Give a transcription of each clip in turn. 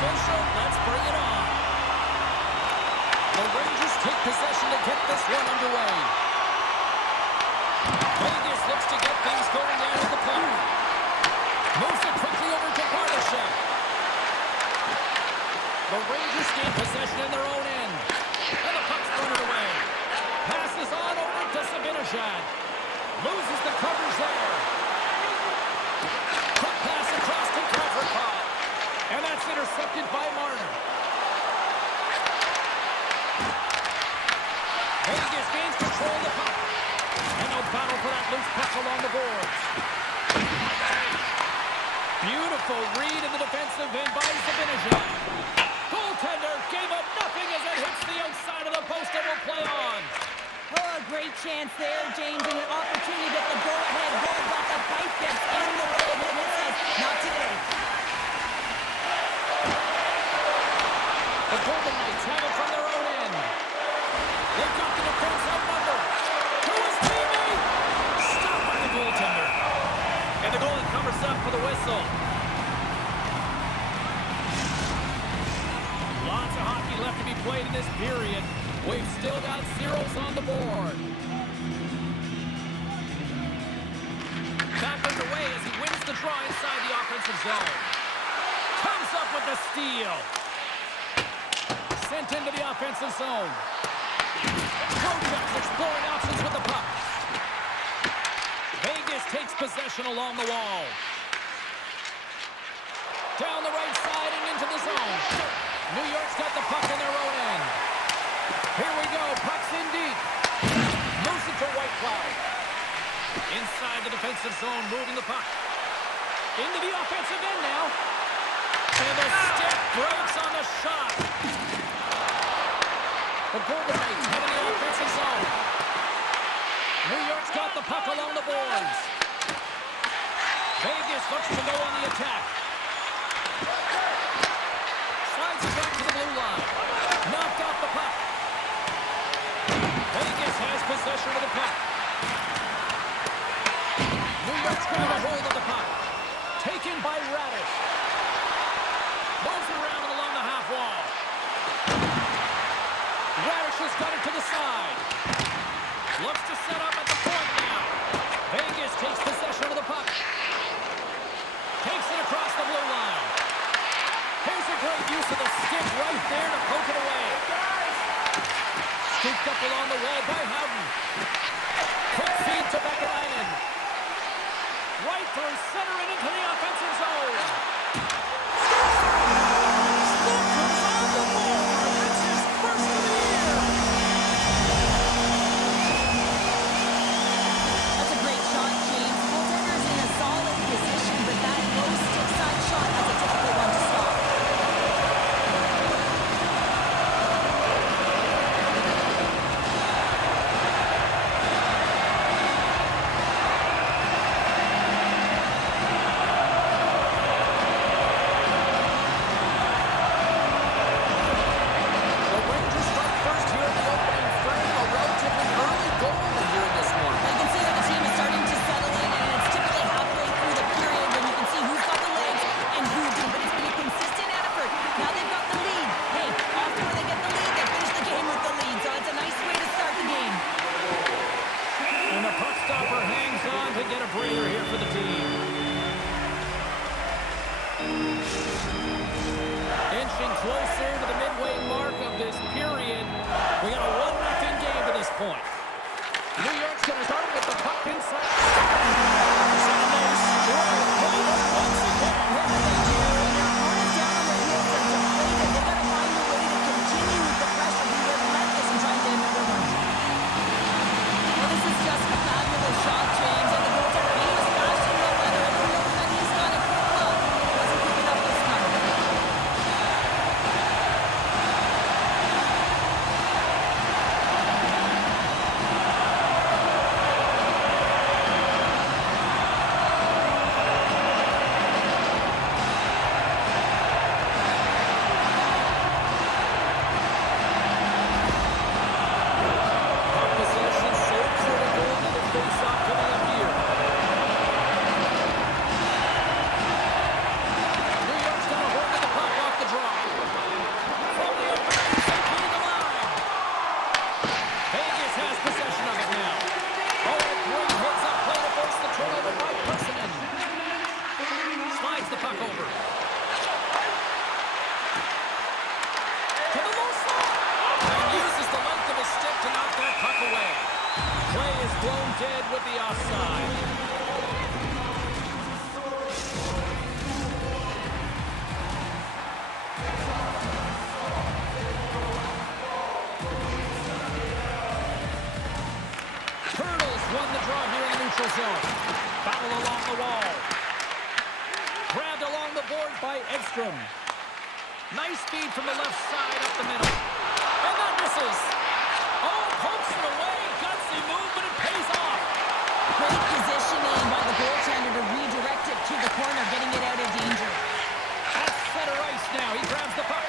official. Let's bring it on. The Rangers take possession to get this one underway. Vegas looks to get things going down with the puck. Moves it quickly over to Bartashev. The Rangers gain possession in their own end. And the puck's thrown away. Passes on over to Zibanejad. Loses the coverage there. Quick pass across to Kucherov. And that's intercepted by Marner. Vegas gains control of the puck. And no battle for that loose puck along the boards. Beautiful read in the defensive end by Zibanejad. Goaltender gave up nothing as it hits the outside of the post and will play on. Oh, a great chance there, James, and an opportunity to get the go-ahead goal, but the pipe gets in the way of it says, not today. The Golden Knights have it from their own end. They've got the defense outnumbered. To his teammate. Stopped by the goaltender. And the goalie covers up for the whistle. Lots of hockey left to be played in this period. We've still got zeros on the board. Back underway as he wins the draw inside the offensive zone. Comes up with the steal. Sent into the offensive zone. Trocheck's exploring options with the puck. Vegas takes possession along the wall. Down the right side and into the zone. New York's got the puck in their own end. Here we go. Puck's in deep. Moves it to White Cloud. Inside the defensive zone, moving the puck. Into the offensive end now. And the stick breaks on the shot. The Golden Knights head in the offensive zone. New York's got the puck along the boards. Vegas looks to go on the attack. Slides it back to the blue line. Knocked off the puck. Vegas has possession of the puck. New York's got a hold of the puck. Taken by Radish. Moves around and along the half wall. Radish has got it to the side. Looks to set up at the point now. Vegas takes possession of the puck. Takes it across the blue line. Here's a great use of the stick right there to poke it away. Scooped up along the wall by Howden. Quick feed to Beckerainen. Right through center and into the offensive zone. Slippers on the board. That's his first of the year. That's a great shot, James. Goaltender's in a solid position, but that low stick side shot is a difficult one to stop. Closer to the midway mark of this period. We got a 1-0 game to this point. New York's going to start with the puck inside. Once again. This is just a fabulous shot, James. And the goaltender, he was flashing the weather. And he knows that he's got it for club. Wasn't picking up this time. did with the offside. Turtles won the draw here in the neutral zone. Foul along the wall. Grabbed along the board by Edstrom. Nice speed from the left side up the middle. And that misses. Oh, pokes it away. Gutsy move, but it pays off. Great positioning by the goaltender to redirect it to the corner, getting it out of danger. At center ice now. He grabs the puck.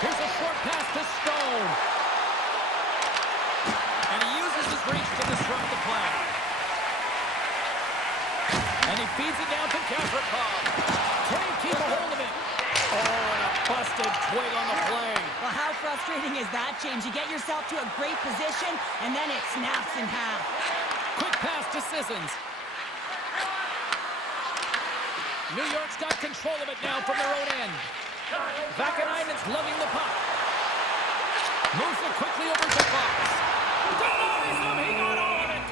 Here's a short pass to Stone. And he uses his reach to disrupt the play. And he feeds it down to Gavrikov. Can't keep a hold of it. Oh, and a busted twig on the play. Well, how frustrating is that, James? You get yourself to a great position, and then it snaps in half. Quick pass to Sissons. New York's got control of it now from their own end. Vakanainen's lugging the puck. Moves it quickly over to Fox. Denies him! He got all of it!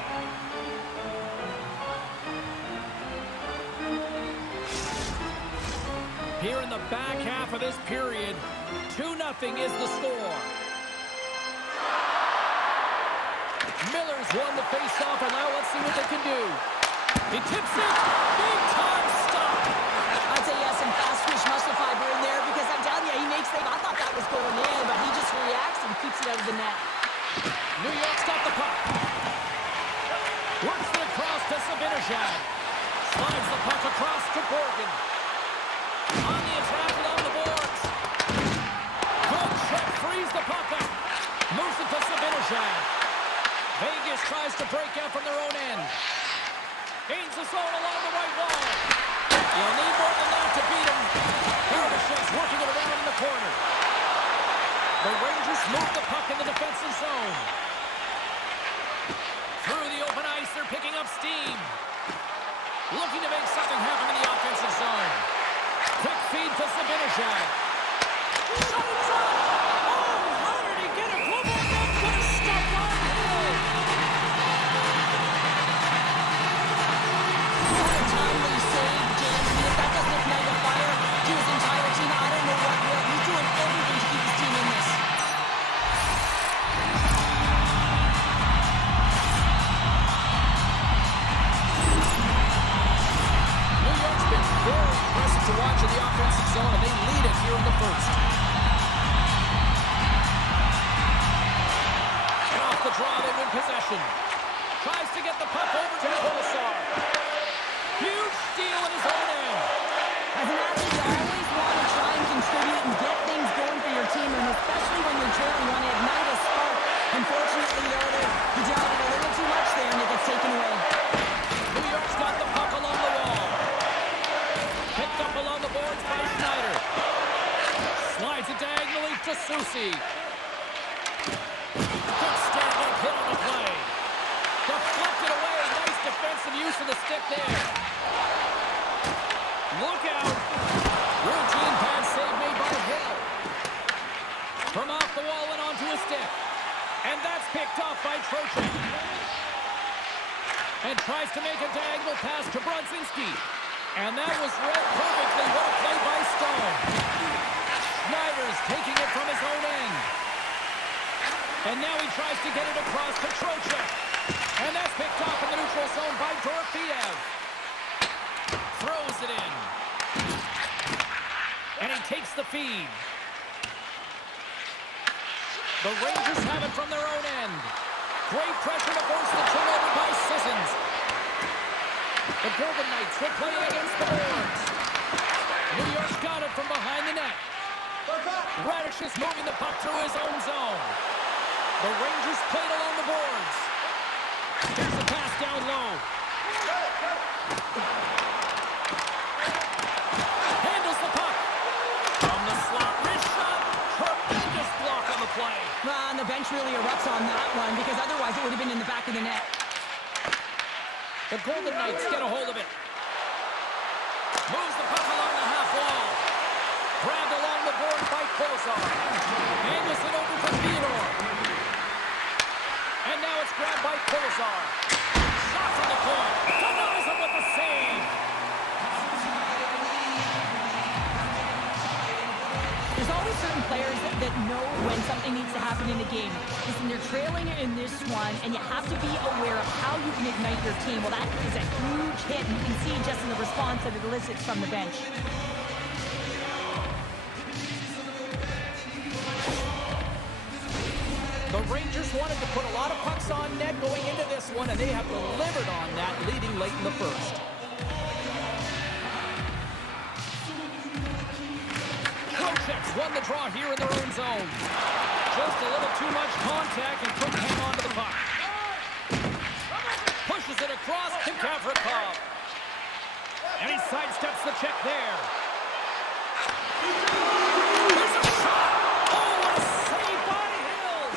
Here in the back half of this period, 2-0 is the score. Miller's won the face-off, and now let's see what they can do. He tips it. Big-time stop. I'd say yes, some fast-twitch muscle fiber in there, because I'm telling you, he makes things. I thought that was going in, but he just reacts and keeps it out of the net. New York's got the puck. Works it across to Zibanejad. Slides the puck across to Borgen. On the attack along the boards. Good check, frees the puck up. Moves it to Zibanejad. Vegas tries to break out from their own end. Gains the zone along the right wall. You'll need more than that to beat him. Bernashev's working it around in the corner. The Rangers move the puck in the defensive zone. Through the open ice, they're picking up steam. Looking to make something happen in the offensive zone. Quick feed to Zibanejad. Shot in front. Oh, how did he get it? Global net put a stop on goal. What a timely save, James. I mean, if that doesn't ignite a fire to his entire team, I don't know what will. He's doing everything to keep his team in this. New York's been very impressive to watch in the offensive zone, and they lead it here in the first. And off the draw, they win possession. Tries to get the puck over to Colasar. Huge steal in his own end. As an athlete, you always want to try and contribute and get things going for your team, and especially when you're trailing, you want to ignite a spark. Unfortunately, he tried it a little too much there, and it gets taken away. New York's got the puck along the wall. Picked up along the boards by Schneider. Slides it diagonally to Soucy. Good stand-up hit on the play. Deflected away. Nice defensive use of the stick there. Look out. Routine pass save made by Hill. From off the wall and onto a stick. And that's picked off by Trocheck. And tries to make a diagonal pass to Brodzinski. And that was read perfectly. What a play by Stone. Schneider's taking it from his own end. And now he tries to get it across to Trocheck. And that's picked off in the neutral zone by Dorofeev. Throws it in. And he takes the feed. The Rangers have it from their own end. Great pressure to force the turnover by Sissons. The Golden Knights were playing against the boards. New York's got it from behind the net. Raddysh is moving the puck through his own zone. The Rangers played along the boards. Here's the pass down low. Handles the puck. From the slot, wrist shot. Tremendous block on the play. And the bench really erupts on that one, because otherwise it would have been in the back of the net. The Golden Knights get a hold of it. Moves the puck along the half wall. Grabbed along the board by Colasar. Angles it over to Theodore. And And now it's grabbed by Kolzar. Shots in the corner. Denies him with the save. There's always certain players that know when something needs to happen in a game. Listen, they're trailing in this one, and you have to be aware of how you can ignite your team. Well, that is a huge hit, and you can see just in the response that it elicits from the bench. The Rangers wanted to put a lot of pucks on net going into this one, and they have delivered on that, leading late in the first. Trocheck's won the draw here in their own zone. Just a little too much contact and couldn't hang on to the puck. Pushes it across to Gavrikov. And he sidesteps the check there. There's a shot! Oh, what a save by Hill!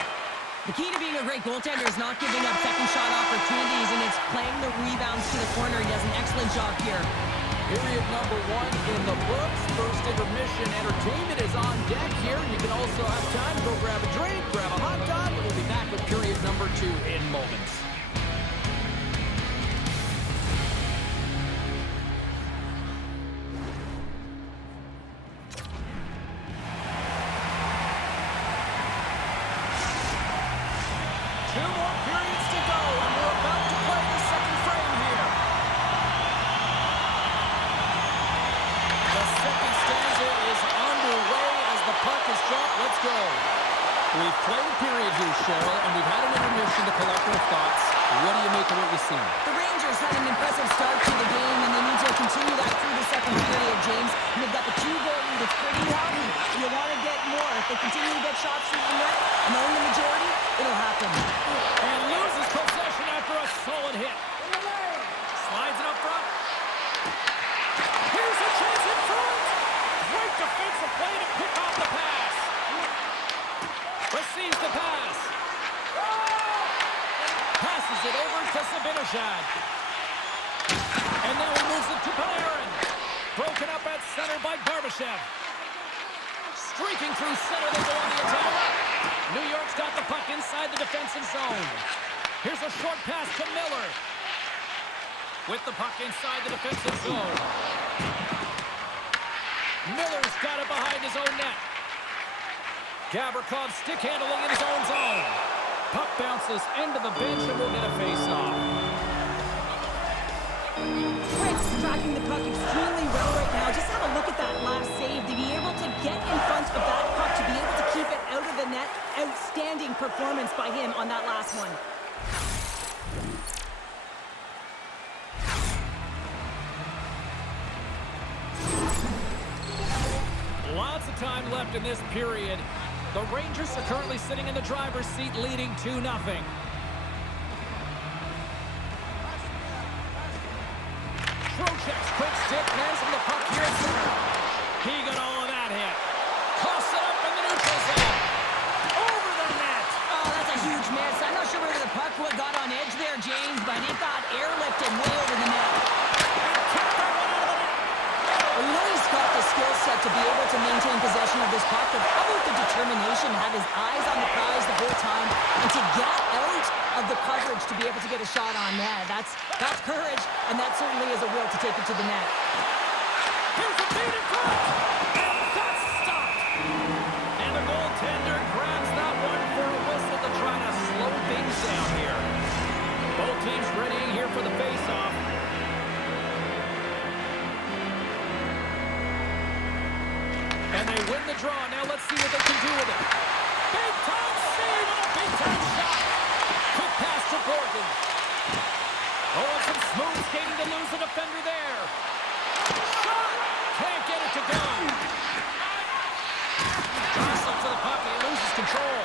The key to being a great goaltender is not giving up second shot opportunities, and it's playing the rebounds to the corner. He does an excellent job here. Period number 1 in the books. First intermission entertainment is on deck here. You can also have time to go grab a drink, grab a hot dog, and we'll be back with period number 2 in moments. Two more periods to go, and we're about to play the second frame here. The second stanza is underway as the puck is dropped. Let's go. We've played a period here, Cheryl, and we've had an intermission to collect our thoughts. What do you make of what you've seen? The Rangers had an impressive start to the game, and they need to continue that through the second period, James. And they've got the 2-goal lead. It's pretty healthy. You want to get more. If they continue to get shots through the net and own the majority, it'll happen. And loses possession after a solid hit. Slides it up front. Here's a chance in front. Great defensive play to pick off the pass. Receives the pass. Passes it over to Zibanejad. And now he moves it to Panarin. Broken up at center by Barbashev. Streaking through center, they go on the attack. New York's got the puck inside the defensive zone. Here's a short pass to Miller. With the puck inside the defensive zone. Miller's got it behind his own net. Gavrikov stick handling in his own zone. Puck bounces into the bench and we'll get a face-off. Frank's tracking the puck extremely well right now. Just have a look at that last save. To be able to get in front of that puck, to be able to keep it out of the net, outstanding performance by him on that last one. Lots of time left in this period. The Rangers are currently sitting in the driver's seat, leading 2-0. Trocheck's quick stick lands from the puck here at center. He got all of that hit. Toss it up in the neutral zone. Over the net. Oh, that's a huge miss. I'm not sure whether the puck got on edge there, James, but it got airlifted way over the net. Well, you know he's got the skill set to be able to maintain possession of this puck, but how about the determination, have his eyes on the prize the whole time, and to get out of the coverage to be able to get a shot on net. That's courage, and that certainly is a will to take it to the net. Here's a beat in front, and that's stopped. And the goaltender grabs that one for a whistle to try to slow things down here. Both teams readying here for the face-off. And they win the draw. Now let's see what they can do with it. Big-time save and a big-time shot. Quick pass to Gorgon. Oh, and some smooth skating to lose the defender there. Shot! Can't get it to go. Pass up to the puck and he loses control.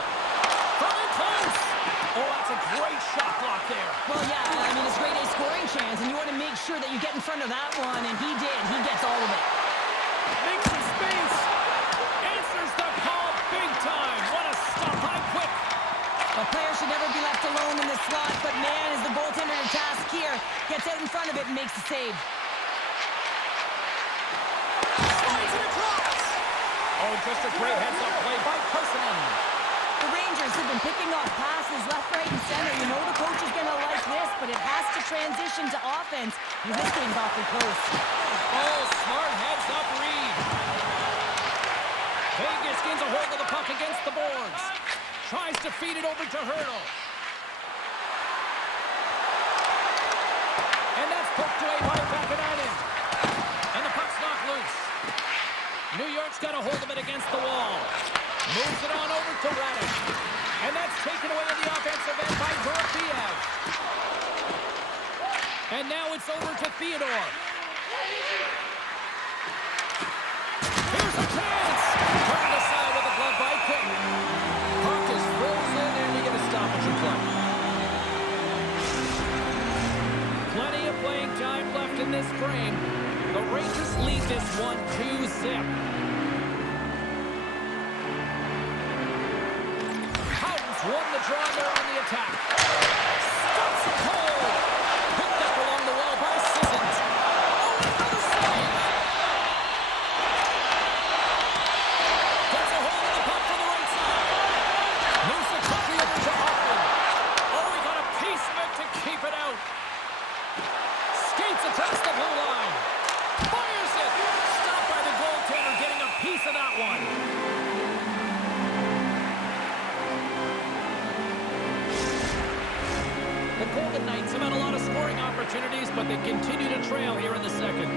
From in close. Oh, that's a great shot block there. Well, yeah, I mean, it's a great A scoring chance, and you want to make sure that you get in front of that one, and he did. He gets all of it. Makes some space. Answers the call big time. What a stop. High quick. A player should never be left alone in the slot, but man, is the goaltender to task here. Gets out in front of it and makes the save. Slides it across. Oh, just a great heads-up play by Personen. The Rangers have been picking off passes left, right, and center. You know the coach is going to like this, but it has to transition to offense because this game's awfully close. Oh, smart heads-up read. Vegas gains a hold of the puck against the boards. Tries to feed it over to Hurdle. And that's poked away by Vakanainen. And the puck's knocked loose. New York's got a hold of it against the wall. Moves it on over to Radek. And that's taken away in the offensive end by Dorofeev. And now it's over to Theodore. Here's a chance! Turned aside with a glove by Quinn. Puck is frozen and you get a stoppage in play. Plenty of playing time left in this frame. The Rangers lead this one 2-zip. Houghton's won the draw there on the attack. Stops it cold. Picked up along the wall by Sissons. Oh, another save. Gets a hold of the puck from the right side. Moves it quickly over to Hoffman. Oh, he got a piece of it to keep it out. Skates across the blue line. Fires it. Stopped by the goaltender, getting a piece of that one. The Golden Knights have had a lot of scoring opportunities, but they continue to trail here in the second.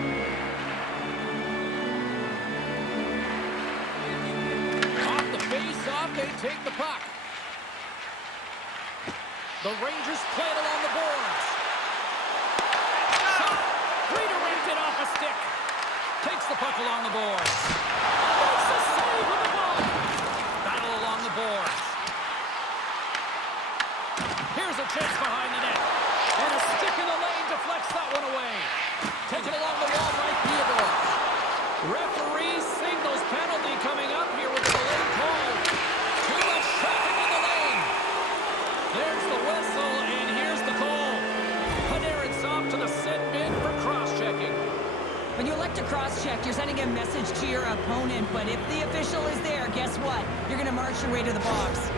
Off the face-off, they take the puck. The Rangers play it along the boards. Shot. Redirected off a stick. Takes the puck along the boards. Makes a save with the ball. Battle along the boards. Here's a chance behind the net. And a stick in the lane deflects that one away. Taken along the wall by Theodore. Referee signals penalty coming up here with the delayed call. Too much traffic in the lane. There's the whistle, and here's the call. Panarin's off to the sin bin for cross-checking. When you elect to cross-check, you're sending a message to your opponent, but if the official is there, guess what? You're going to march your way to the box.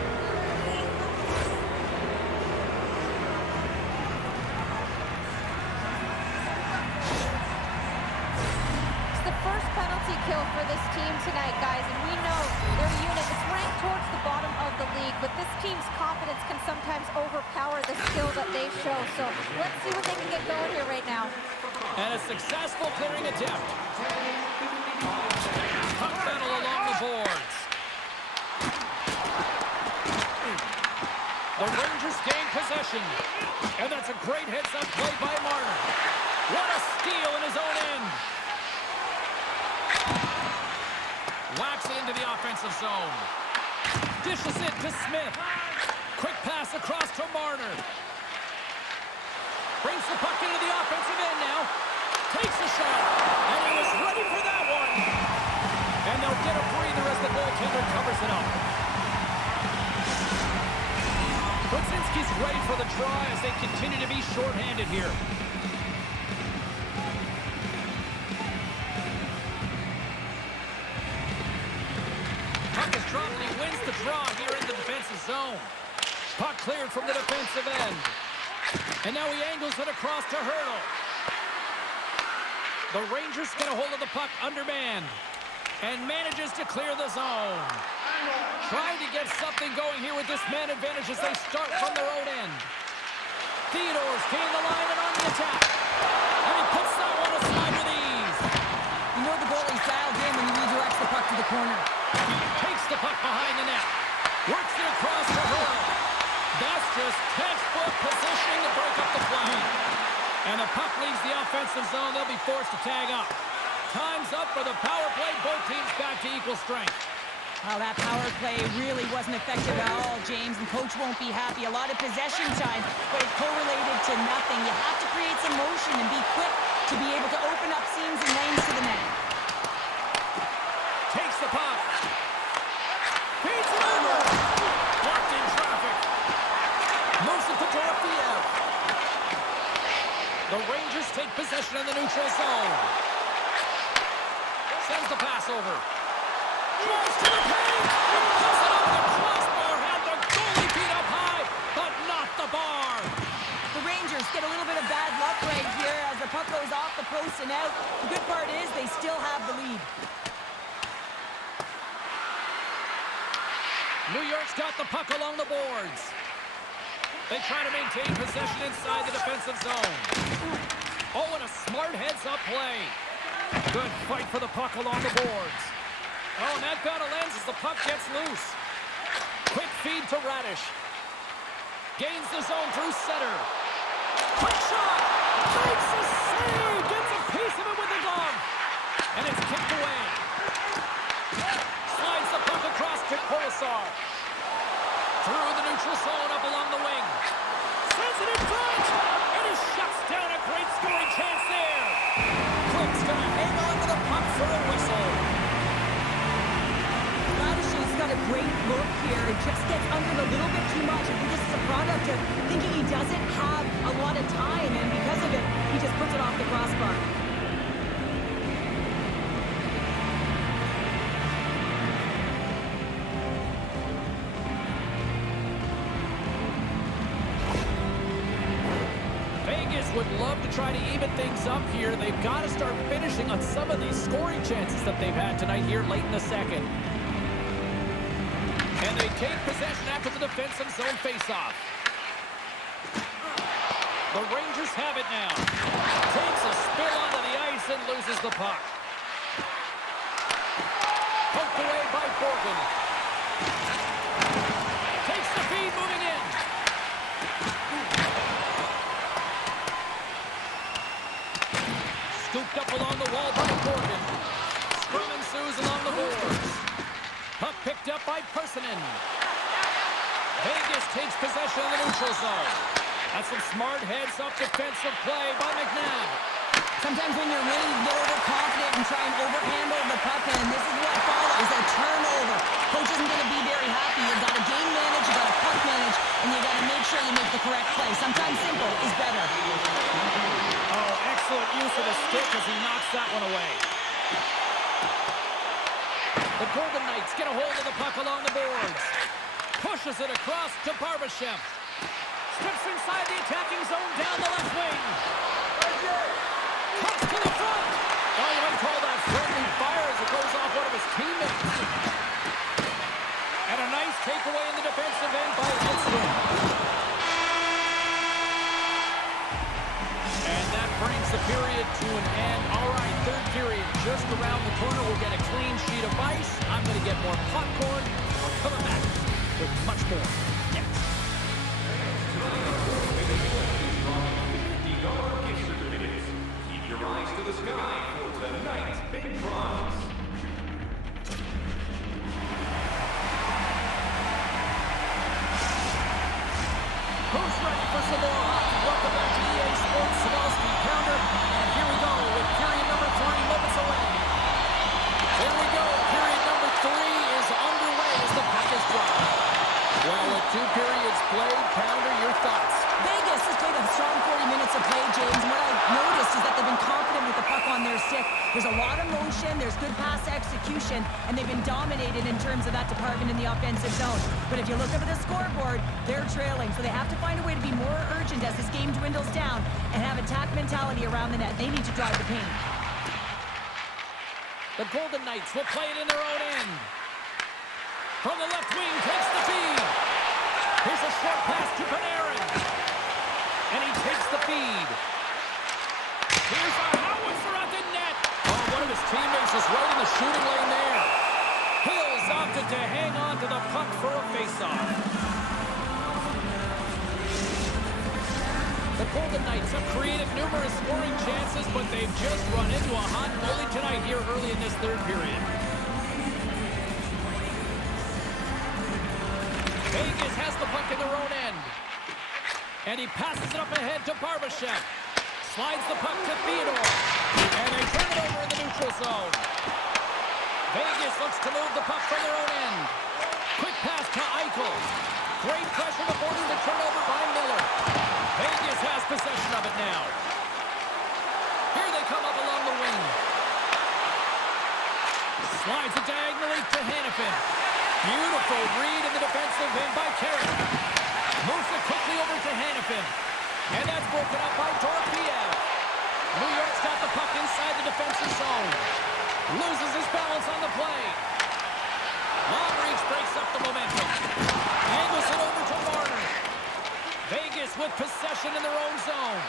Kill for this team tonight, guys, and we know their unit is ranked towards the bottom of the league, but this team's confidence can sometimes overpower the skill that they show, so let's see what they can get going here right now. And a successful clearing attempt. Puck battle along the boards. The Rangers gain possession, and that's a great heads-up play by Marner. What a steal in his own end. Whacks it into the offensive zone. Dishes it to Smith. Quick pass across to Marner. Brings the puck into the offensive end now. Takes a shot. And he was ready for that one. And they'll get a breather as the goaltender covers it up. Brzezinski's ready for the draw as they continue to be shorthanded here. And he wins the draw here in the defensive zone. Puck cleared from the defensive end. And now he angles it across to Hurdle. The Rangers get a hold of the puck undermanned and manages to clear the zone. Trying to get something going here with this man advantage as they start from their own end. Theodore's gained the line and on the attack. And he puts that one aside with ease. You know the goalie's dialed in when he redirects the puck to the corner. Takes the puck behind the net. Works it across the Hurdle. That's just textbook positioning to break up the play. And the puck leaves the offensive zone. They'll be forced to tag up. Time's up for the power play. Both teams back to equal strength. Well, that power play really wasn't effective at all, James, and coach won't be happy. A lot of possession time, but it correlated to nothing. You have to create some motion and be quick to be able to open up seams and lanes to the net. Takes the puck. Feeds it over. Blocked in traffic. Moves it to Dorofeev. The Rangers take possession in the neutral zone. Sends the pass over. Tries to the paint. Puts it over the crossbar. Had the missing out. The good part is they still have the lead. New York's got the puck along the boards. They try to maintain possession inside the defensive zone. Oh, and a smart heads-up play. Good fight for the puck along the boards. Oh, and that battle ends as the puck gets loose. Quick feed to Radish. Gains the zone through center. Quick shot! Makes a save! Gets a piece of it with the glove. And it's kicked away. Slides the puck across to Colasar. Through the neutral zone up along the wing. Sends it in front! And he shuts down a great scoring chance there. Quick's gonna hang on to the puck for a whistle. Radish's got a great look here. It just gets under a little bit too much. I think this is a product of thinking he doesn't have a lot of time, and because of it, he just puts it off the crossbar. Vegas would love to try to even things up here. They've got to start finishing on some of these scoring chances that they've had tonight here late in the second. And they take possession after the defensive zone faceoff. The Rangers have it now. Takes a spill onto the ice and loses the puck. Poked away by Borgen. Takes the feed moving in. Scooped up along the wall by Borgen. Scrum ensues along the boards. Puck picked up by Persinen. Vegas takes possession of the neutral zone. That's some smart heads-up defensive play by McNabb. Sometimes when you're really overconfident and try and overhandle the puck, and this is what follows, a turnover. Coach isn't going to be very happy. You've got to game manage, you've got to puck manage, and you've got to make sure you make the correct play. Sometimes simple is better. Oh, excellent use of the stick as he knocks that one away. The Golden Knights get a hold of the puck along the boards. Pushes it across to Barbashev. Steps inside the attacking zone down the left wing. Cuts to the front. Oh, you might call that friendly fire as it goes off one of his teammates. And a nice takeaway in the defensive end by Lidstrom. And that brings the period to an end. All right, third period just around the corner. We'll get a clean sheet of ice. I'm going to get more popcorn. We're coming back with much more next. Keep your eyes to the sky for tonight's big prize. Who's ready for some more hockey? Welcome back to EA Sports Sadowski Pounder. And here we go with period number 3 moments away. There we go. Period number 3 is underway as the puck is dropped. Well, with 2 periods played, Pounder, your thoughts? Vegas has played a strong 40 minutes of play, James, and what I've noticed is that they've been confident with the puck on their stick. There's a lot of motion, there's good pass execution, and they've been dominated in terms of that department in the offensive zone. But if you look up at the scoreboard, they're trailing, so they have to find a way to be more urgent as this game dwindles down and have attack mentality around the net. They need to drive the paint. The Golden Knights will play it in their own end. From the left wing, takes the feed. Here's a short pass to Panarin. And he takes the feed. Here's a howitzer at the net. Oh, one of his teammates is right in the shooting lane there. Hills opted to hang on to the puck for a faceoff. The Golden Knights have created numerous scoring chances, but they've just run into a hot goalie tonight here early in this third period. Vegas has the puck in their own end. And he passes it up ahead to Barbashev. Slides the puck to Theodore. And they turn it over in the neutral zone. Vegas looks to move the puck from their own end. Quick pass to Eichel. Great pressure to force the turnover by Miller. Vegas has possession of it now. Here they come up along the wing. Slides it diagonally to Hanifin. Beautiful read in the defensive end by Carey. Moves it quickly over to Hanifin. And that's broken up by Torpiev. New York's got the puck inside the defensive zone. Loses his balance on the play. Long reach breaks up the momentum. Angles it over to Marner. Vegas with possession in their own zone.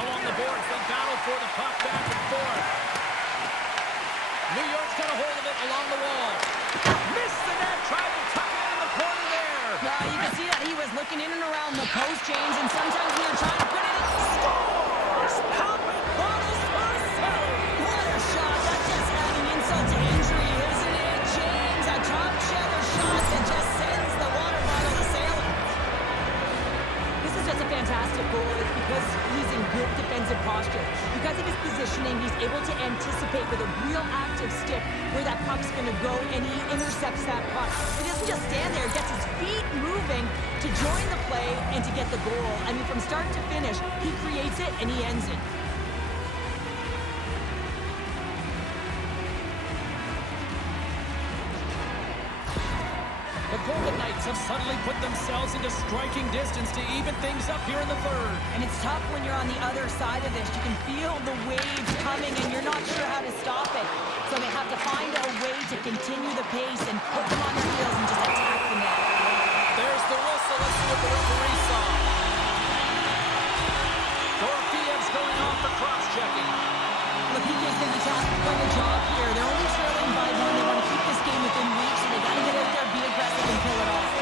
Along the boards, they battle for the puck back and forth. New York's got a hold of it along the wall. Missed the net, tried to tuck it in the corner there. You can see that he was looking in and around the post, James, and sometimes we were trying to put it in. Scores! Popping bottles for Sully! What a shot! That's just adding insult to injury, isn't it, James? A top cheddar shot that just sends the water bottle a-sailing. This is just a fantastic goal. It's because he's in good defensive posture. Because of his positioning, he's able to anticipate with a real active stick where that puck's going to go, and he intercepts that puck. He doesn't just stand there, he gets his feet moving to join the play and to get the goal. I mean, from start to finish, he creates it and he ends it. The Golden Knights have suddenly put themselves into striking distance to even things up here in the third. And it's tough when you're on the other side of this. You can feel the waves coming and you're not sure how to stop it. So they have to find a way to continue the pace and put them on their heels and just attack the net. There's the whistle. Let's see what the referee saw. Dorfiev's going off for cross-checking. The PK's going to be tasked with quite a job here. They're only trailing by one. They want to keep this game within reach, so they got to get out there, be aggressive, and pull it off.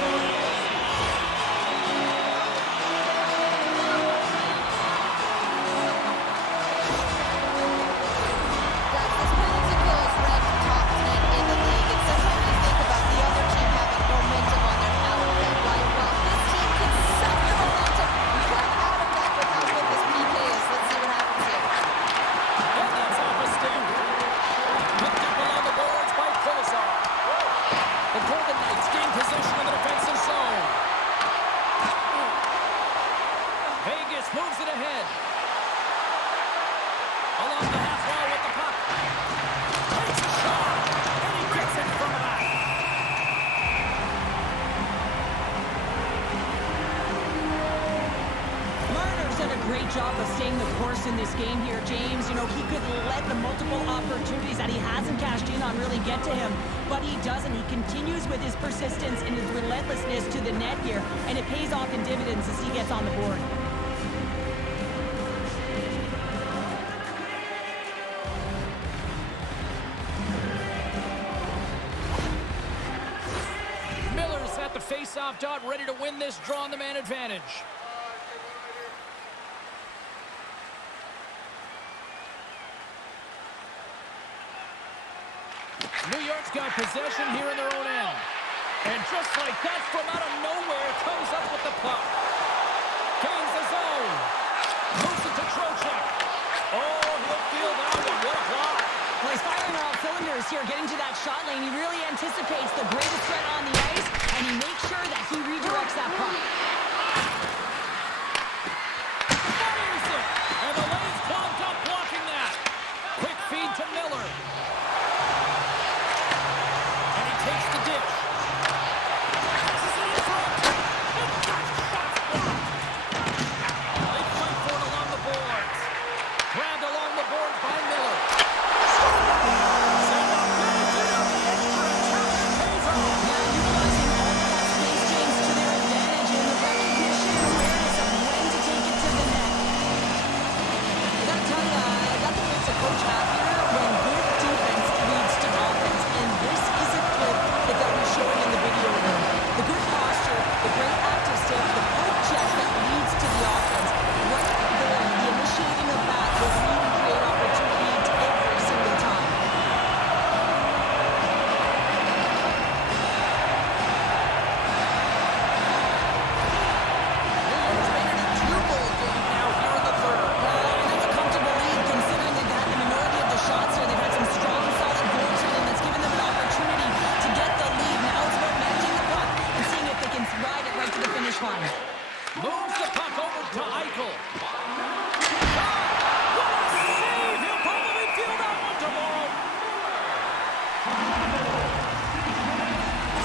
Guys, this penalty kill is ranked top 10 in the league. It says when you think about the other team having momentum on their power play, right? Well, this team can suck the momentum and come out of that with how good this PK is. Let's see what happens here. And that's off a stick. Picked up along the boards by Colasar. The Golden Knights gain possession of the defensive zone. Vegas moves it ahead. Along the half wall with the puck. Takes a shot, and he gets it from the back. Marner's done a great job of staying the course in this game here, James. You know, he could let the multiple opportunities that he hasn't cashed in on really get to him, but he doesn't. He continues with his persistence and his relentlessness to the net here, and it pays off in dividends as he gets on the board. Miller's at the face-off dot, ready to win this draw on the man advantage. New York's got possession here in their own end. And just like that, from out of nowhere, comes up with the puck. Gains the zone. Moves it to Trocheck. Oh, he'll feel that one. What a block. Well, he's firing on all cylinders here, getting to that shot lane. He really anticipates the greatest threat on the ice, and he makes sure that he redirects that puck. Fires it. And the lane's clogged up blocking that. Quick feed to Miller. And he takes the dish. Passes it in front. And that shot's blocked. They fight for it along the boards. Grabbed along the boards by Miller. Send up Bennington on the extra attack. Pays off. Yeah, utilizing all of that space, James, to their advantage in the recognition and awareness of when to take it to the net. I gotta tell you, nothing makes a coach happier when good defense leads to offense, and this is a clip that was showing in the video room. The good posture, the great active stick, the poke check that leads to the offense. Right there, the initiating of that will lead and create opportunities every single time. New York's made it a two-goal game now here in the third. That's a comfortable lead considering they've had the minority of the shots here. They've had some strong, solid goaltending that's given them an opportunity to get the lead. Now it's about managing the puck and seeing if they can ride it right to the finish line. Moves the puck over to Eichel. What a save! He'll probably feel that one tomorrow.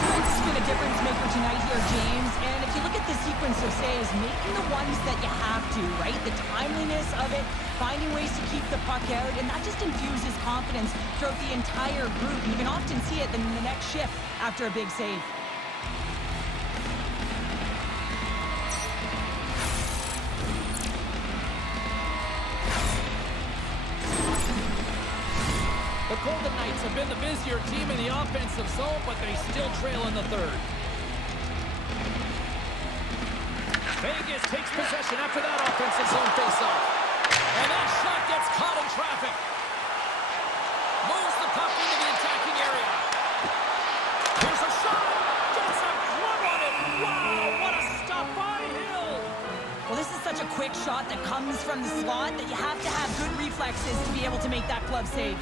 Prince has been a difference maker tonight here, James. And if you look at the sequence of saves, making the ones that you have to do, right? The timeliness of it, finding ways to keep the puck out, and that just infuses confidence throughout the entire group. You can often see it in the next shift after a big save. The Golden Knights have been the busier team in the offensive zone, but they still trail in the third. Vegas takes possession after that offensive zone faceoff. And that shot gets caught in traffic. Moves the puck into the attacking area. Here's a shot. Gets a glove on it. Wow, what a stop by Hill. Well, this is such a quick shot that comes from the slot that you have to have good reflexes to be able to make that glove save.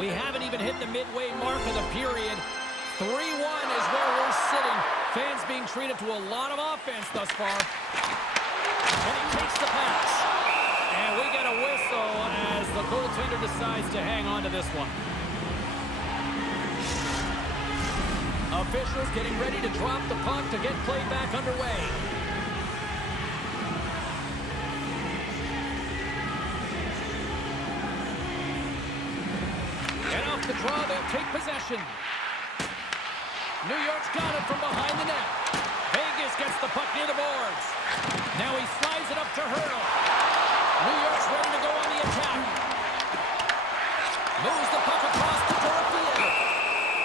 We haven't even hit the midway mark of the period. 3-1 is where we're sitting. Fans being treated to a lot of offense thus far. And he takes the pass. And we get a whistle as the goaltender decides to hang on to this one. Officials getting ready to drop the puck to get play back underway. And off the draw, they'll take possession. New York's got it from behind the net. Vegas gets the puck near the boards. Now he slides it up to Hurdle. New York's ready to go on the attack. Moves the puck across to Dorofeo.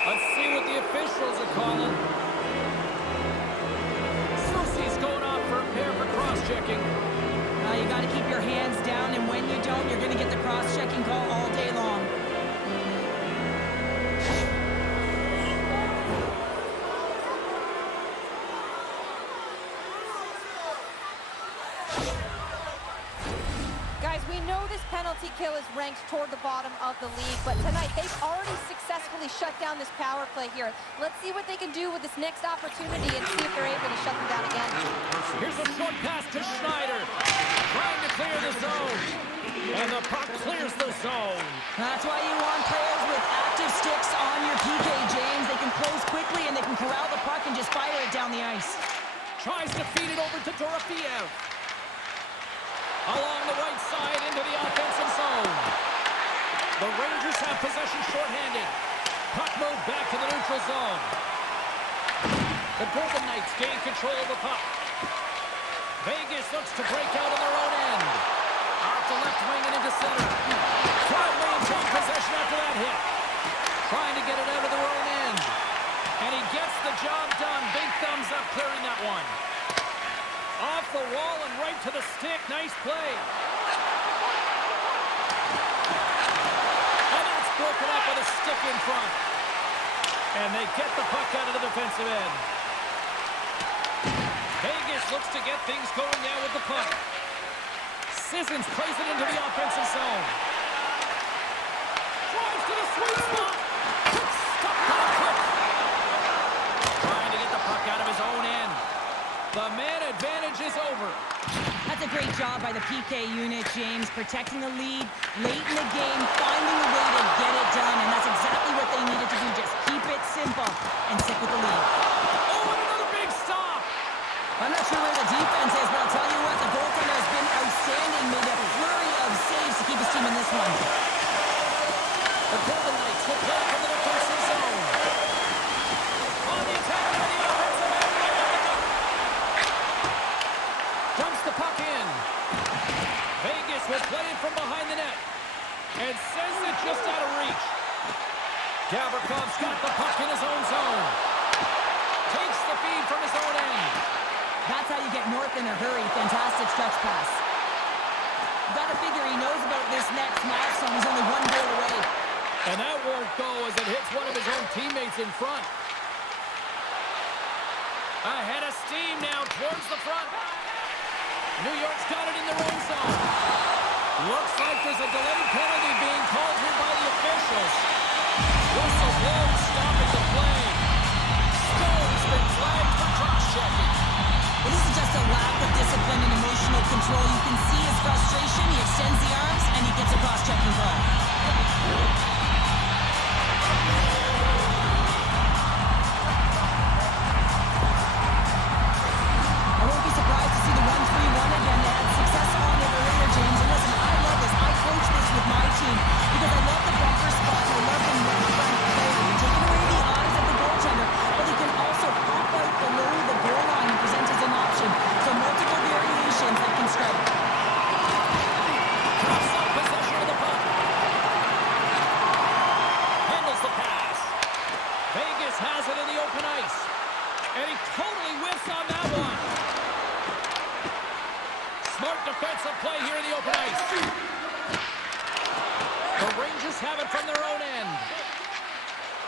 Let's see what the officials are calling. Susie's going off for a pair for cross-checking. You got to keep your hands down, and when you don't, you're going to get the cross-checking call all day long. Penalty kill is ranked toward the bottom of the league, but tonight they've already successfully shut down this power play here. Let's see what they can do with this next opportunity and see if they're able to shut them down again. Here's a short pass to Schneider, trying to clear the zone, and the puck clears the zone. That's why you want players with active sticks on your PK, James. They can close quickly and they can corral the puck and just fire it down the ice. Tries to feed it over to Dorofeo. Along the right side into the offensive zone. The Rangers have possession shorthanded. Puck moved back to the neutral zone. The Golden Knights gain control of the puck. Vegas looks to break out on their own end. Off the left wing and into center. Can't maintain possession after that hit. Trying to get it out of their own end. And he gets the job done. Big thumbs up clearing that one. Off the wall and right to the stick. Nice play. And that's broken up with a stick in front. And they get the puck out of the defensive end. Vegas looks to get things going now with the puck. Sissons plays it into the offensive zone. Drives to the sweet spot. Stuck on a clip. Trying to get the puck out of his own end. The man advantage is over. That's a great job by the PK unit, James, protecting the lead late in the game, finding a way to get it done, and that's exactly what they needed to do. Just keep it simple and stick with the lead. Oh, and another big stop. I'm not sure where the defense is, but I'll tell you what, the goaltender has been outstanding, made a flurry of saves to keep his team in this one. The Golden Knights will play from the defensive zone. On the attack by the offensive end. Dumps the puck in. Vegas will play it from behind the net. And sends it just out of reach. Gavrikoff's got the puck in his own zone. Takes the feed from his own end. That's how you get north in a hurry. Fantastic stretch pass. You got to figure he knows about this next milestone. He's only one goal away. And that won't go as it hits one of his own teammates in front. Ahead of steam now towards the front. New York's got it in their own zone. Looks like there's a delayed penalty being called here by the officials. Whistle blows, stopping the play. Stone's been flagged for cross-checking. Well, this is just a lack of discipline and emotional control. You can see his frustration. He extends the arms, and he gets a cross-checking call. I won't be surprised to see the 1-3-1 again. They had success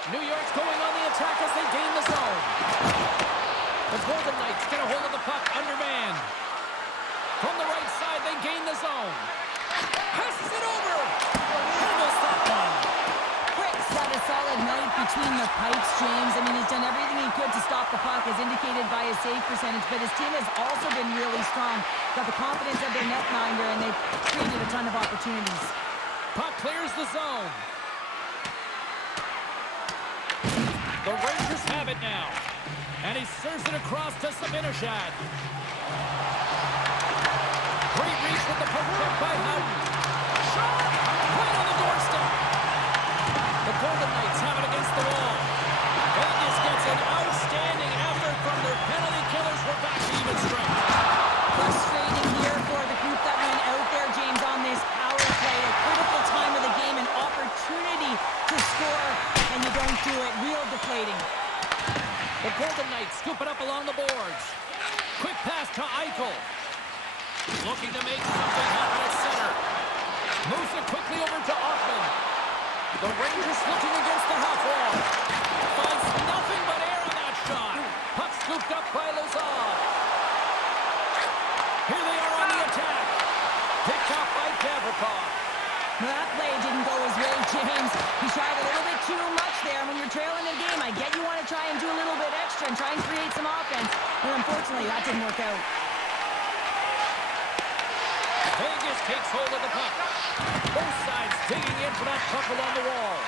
New York's going on the attack as they gain the zone. The Golden Knights get a hold of the puck undermanned. From the right side, they gain the zone. Passes it over. Handles that one. Quick's had a solid night between the pipes, James. I mean, he's done everything he could to stop the puck, as indicated by his save percentage, but his team has also been really strong. Got the confidence of their netminder, and they've created a ton of opportunities. Puck clears the zone. The Rangers have it now. And he serves it across to Zibanejad. Great reach with the poke check by Howden. Shot! Right on the doorstep. The Golden Knights have it against the wall. Vegas gets an outstanding effort from their penalty killers. We're back to even strength. Frustrating here for the group that went out there, James, on this power play. A critical time of the game, an opportunity to score, and you don't do it. Real deflating. The Golden Knights scoop it up along the boards. Quick pass to Eichel. Looking to make something happen at center. Moves it quickly over to Hoffman. The Rangers looking against the half wall. Finds nothing but air on that shot. Puck scooped up by Lazard. Here they are on the attack. Picked off by Gavrikov. Well, that play didn't go his way, James. He tried a little bit too much there. When you're trailing a game, I get you want to try and do a little bit extra and try and create some offense. But unfortunately, that didn't work out. Vegas takes hold of the puck. Both sides digging in for that puck along the wall.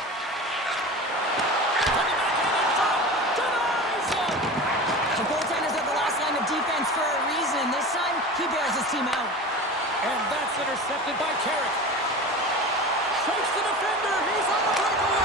The goaltenders are the last line of defense for a reason. This time, he bails his team out. And that's intercepted by Carrick. Shakes the defender. He's on the breakaway.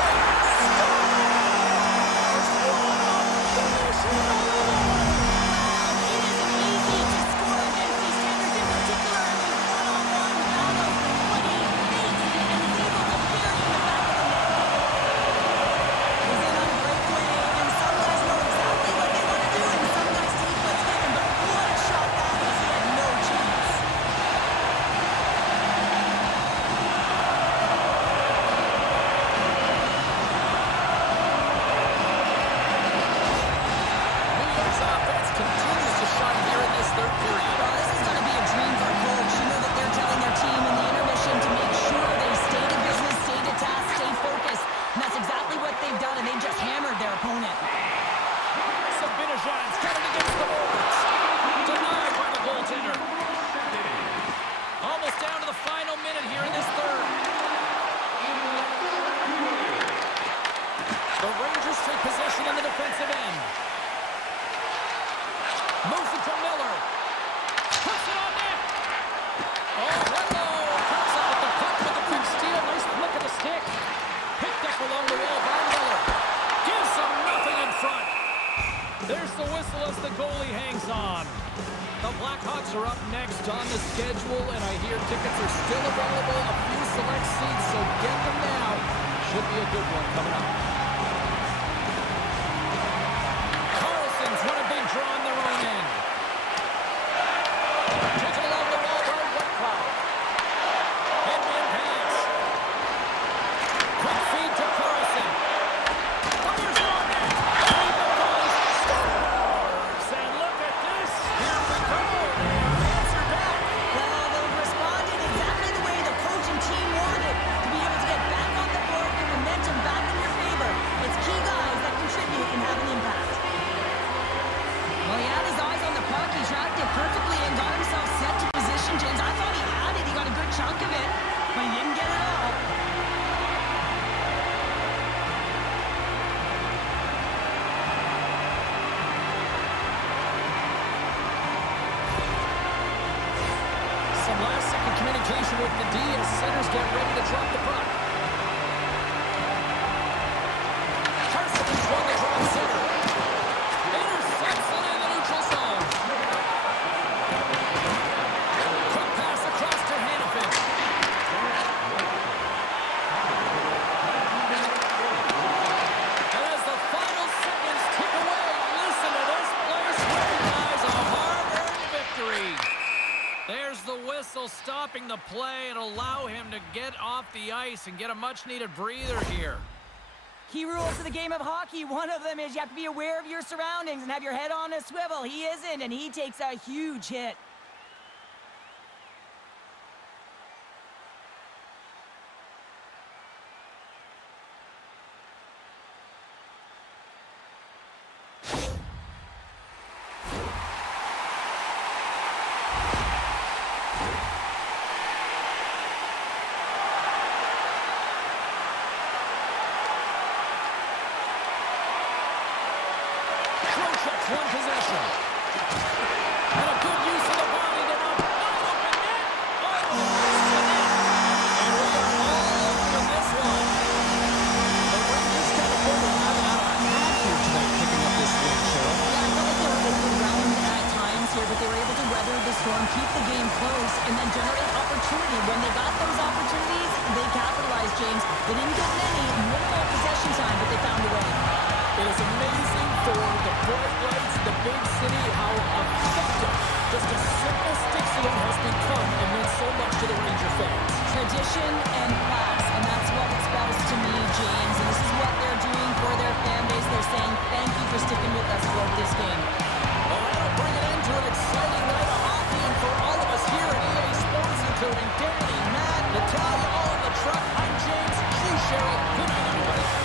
Are up next on the schedule, and I hear tickets are still available, a few select seats, so get them now. Should be a good one coming up. Carlson's won a big draw on their own end. Taken along the wall by Whitecloud. Headman pass. Quick feed to Carlson. Fires on net. Rebound scores! And look at this. Here we go. Perfectly and got himself set to position, James. I thought he had it. He got a good chunk of it, but he didn't get it all. Some last-second communication with the D as centers get ready to drop the puck. Carson has won the draw center. Intercepts it in the neutral zone. Quick pass across to Hannafin. And as the final seconds tick away, listen to this place recognize a hard-earned victory. There's the whistle stopping the play and allow him to get off the ice and get a much-needed breather here. Key rules of the game of hockey, one of them is you have to be aware of your surroundings and have your head on a swivel. He isn't, and he takes a huge hit. One possession. And a good use of the body to run. Oh, open net. Oh, missed the net. And we are all over this one. The Rangers kind of pulled them out of a hat here tonight, picking up this win, Cheryl. Yeah, I felt like they were overwhelmed at times here, but they were able to weather the storm, keep the game close, and then generate opportunity. When they got those opportunities, they capitalized, James. They didn't get many, minimal possession time, but they found a way. It is amazing for the bright lights, the big city, how effective just a simple stick salute has become and means so much to the Ranger fans. Tradition and class, and that's what it spells to me, James. And this is what they're doing for their fan base. They're saying thank you for sticking with us throughout this game. Well, that'll bring it into an exciting night of hockey, and for all of us here at EA Sports, including Danny, Matt, Natalia, all in the truck, I'm James. She's Cheryl. Good night, everybody.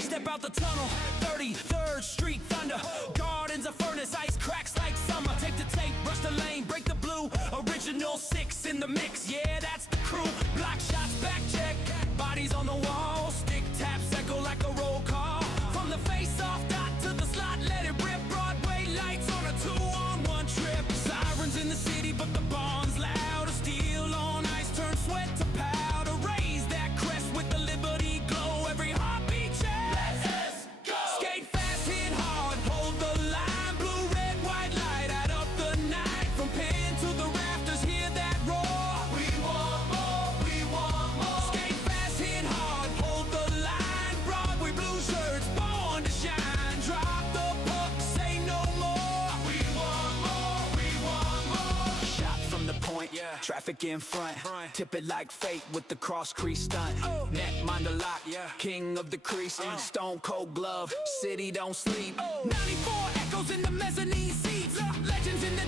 Step out the tunnel, 33rd Street Thunder. Gardens of furnace, ice cracks like summer. Take the tape, rush the lane, break the blue. Original 6 in the mix, yeah, that's the crew. Block shots, back check, bodies on the wall. Stick taps echo like a roll call. From the face-off dot to the slot, let it rip. Broadway lights on a 2-on-1 trip. Sirens in the city, but the bond's louder. Steel on ice, turn sweat to powder. Raise that crest with the Liberty glow. Every heartbeat. Skate fast, hit hard, hold the line. Blue, red, white light, out of the night. From pen to the rafters, hear that roar. We want more, we want more. Skate fast, hit hard, hold the line. Broadway blue shirts, born to shine. Drop the puck, say no more. We want more, we want more. Shot from the point, yeah. Traffic in front. Tip it like fate with the cross crease stunt. Net mind a lot, yeah. King of the crease, stone cold glove. City don't sleep. 94 echoes in the mezzanine seats. Legends in the